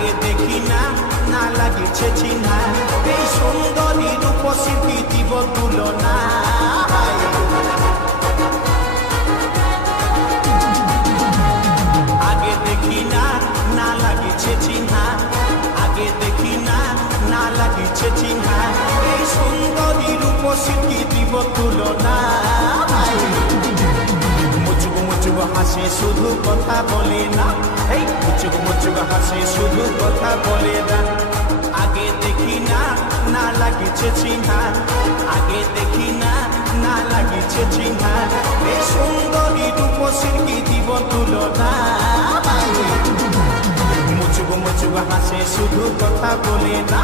আগে দেখি না না লাগিছে চিহ্না এই সুন্দরী রূপসী দিব তুলনা আগে দেখি না না লাগিছে চিহ্না আগে দেখি না না লাগিছে চিহ্না এই সুন্দরী রূপসী দিব তুলনা মুচুক মুচুক হাসে শুধু কথা বলে না এই মুচুক মুচুক হাসে শুধু কথা বলে না আগে দেখি না না লাগিছে চিহ্না আগে দেখি না না লাগিছে চিহ্না এই সুন্দরী রূপসী দিব তুলনা মুচুক মুচুক হাসে শুধু কথা বলে না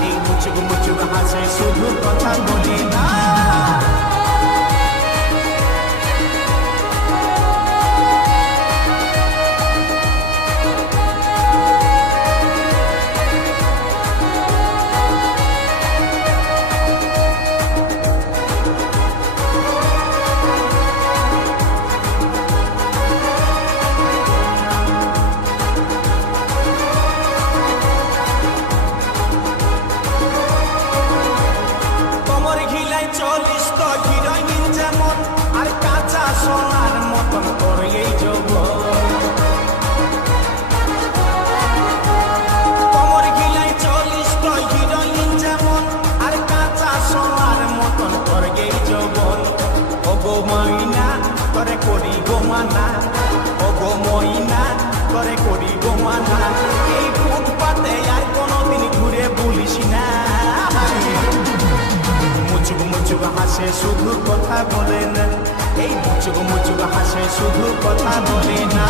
এই মুচুক মুচুক হাসে শুধু কথা বলে না চলিস তো হিরোইন যেমন আর কাঁচা সোনার মতন করে এই যৌবন কমর গিলাই চলিস তো হিরোইন যেমন আর কাঁচা সোনার মতন করে এই যৌবন ও গো ময়না করে করি গো মানা ও গো ময়না করে করি গো মানা এই ফুটপাতে আর কোনোদিন ঘুরে বলিস না মুচুক মুচুক হাসে শুধু কথা বলে না এই মুচুক মুচুক হাসে শুধু কথা বলে না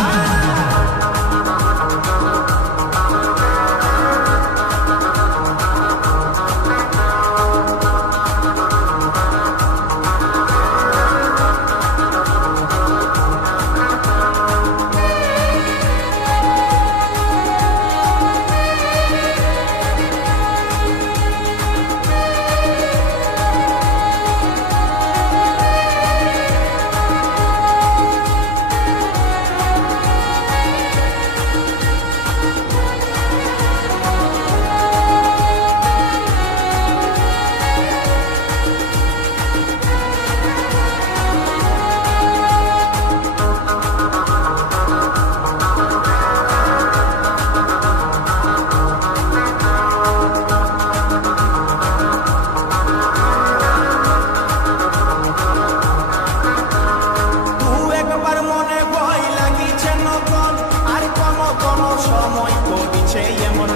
সময় করিছে এমন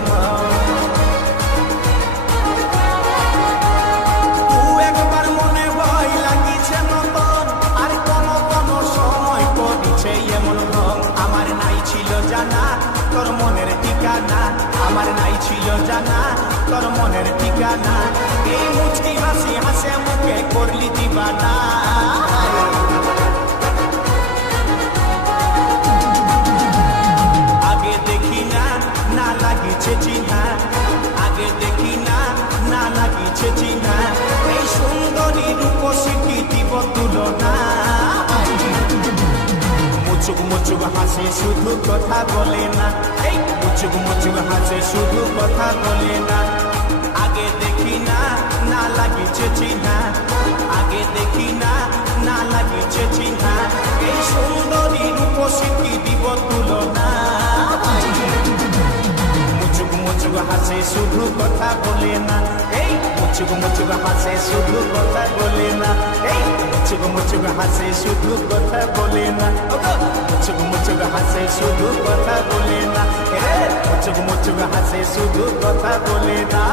একবার মনে ভয় লাগিছে নতুন আর কোন সময় করিছে এমন আমার নাই ছিল জানা তোর মনের ঠিকানা আমার নাই ছিল জানা তোর মনের ঠিকানা এই মুচকি হাসি হাসে মুখে করলি দিবানা আগে দেখি না না লাগিছে চিহ্না আগে দেখি না না লাগিছে চিহ্না এই সুন্দরী রূপসী দিব তুলনা মুচুক মুচুক হাসে শুধু কথা বলে না এই মুচুক মুচুক হাসে শুধু কথা বলে না আগে দেখি না না লাগিছে চিহ্না আগে দেখি না না লাগিছে চিহ্না এই সুন্দরী রূপসী দিব তুলনা মুচুক মুচুক হাসে শুধু কথা বলে না এই মুচুক মুচুক হাসে শুধু কথা বলে না এই মুচুক মুচুক হাসে শুধু কথা বলে না মুচুক মুচুক হাসে শুধু কথা বলে না মুচুক মুচুক হাসে শুধু কথা বলে না